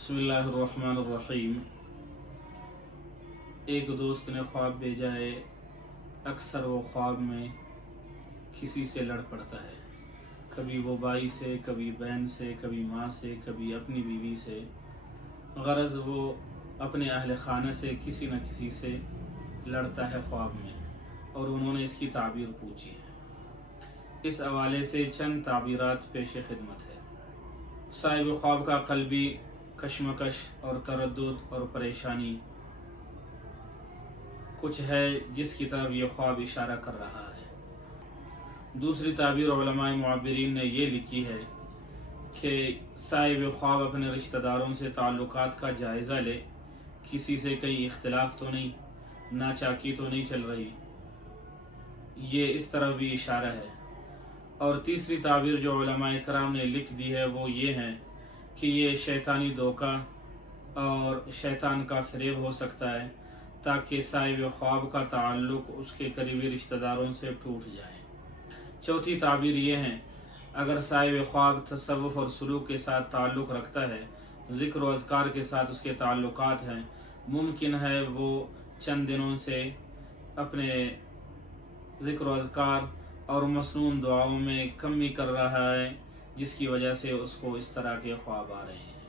बिस्मिल्लाहिर्रहमानिर्रहीम। एक दोस्त ने ख्वाब भेजा है। अक्सर वो ख्वाब में किसी से लड़ पड़ता है, कभी वो भाई से, कभी बहन से, कभी माँ से, कभी अपनी बीवी से। गरज वो अपने अहल खाना से किसी न किसी से लड़ता है ख्वाब में, और उन्होंने इसकी ताबीर पूछी है। इस हवाले से चंद ताबीरात पेश खिदमत है। साहिब ख्वाब का क़ल्बी कशमकश और तरद्दुद और परेशानी कुछ है जिसकी तरफ ये ख्वाब इशारा कर रहा है। दूसरी ताबीर उलमाए मुअब्बिरीन ने ये लिखी है कि साहिब ख्वाब अपने रिश्तेदारों से ताल्लुकात का जायज़ा ले, किसी से कहीं इख्तिलाफ तो नहीं, नाचाकी तो नहीं चल रही, ये इस तरफ भी इशारा है। और तीसरी ताबीर जो उलमाए किराम ने लिख दी है वो ये है कि ये शैतानी धोखा और शैतान का फ़रेब हो सकता है, ताकि साहिब ख्वाब का ताल्लुक़ उसके करीबी रिश्तेदारों से टूट जाए। चौथी ताबीर ये है, अगर साहिब ख्वाब तसव्वुफ़ और सलूक के साथ ताल्लुक़ रखता है, ज़िक्र व अज़कार के साथ उसके ताल्लुकात हैं, मुमकिन है वो चंद दिनों से अपने ज़िक्र व अज़कार और मसनून दुआओं में कमी कर रहा है, जिसकी वजह से उसको इस तरह के ख्वाब आ रहे हैं।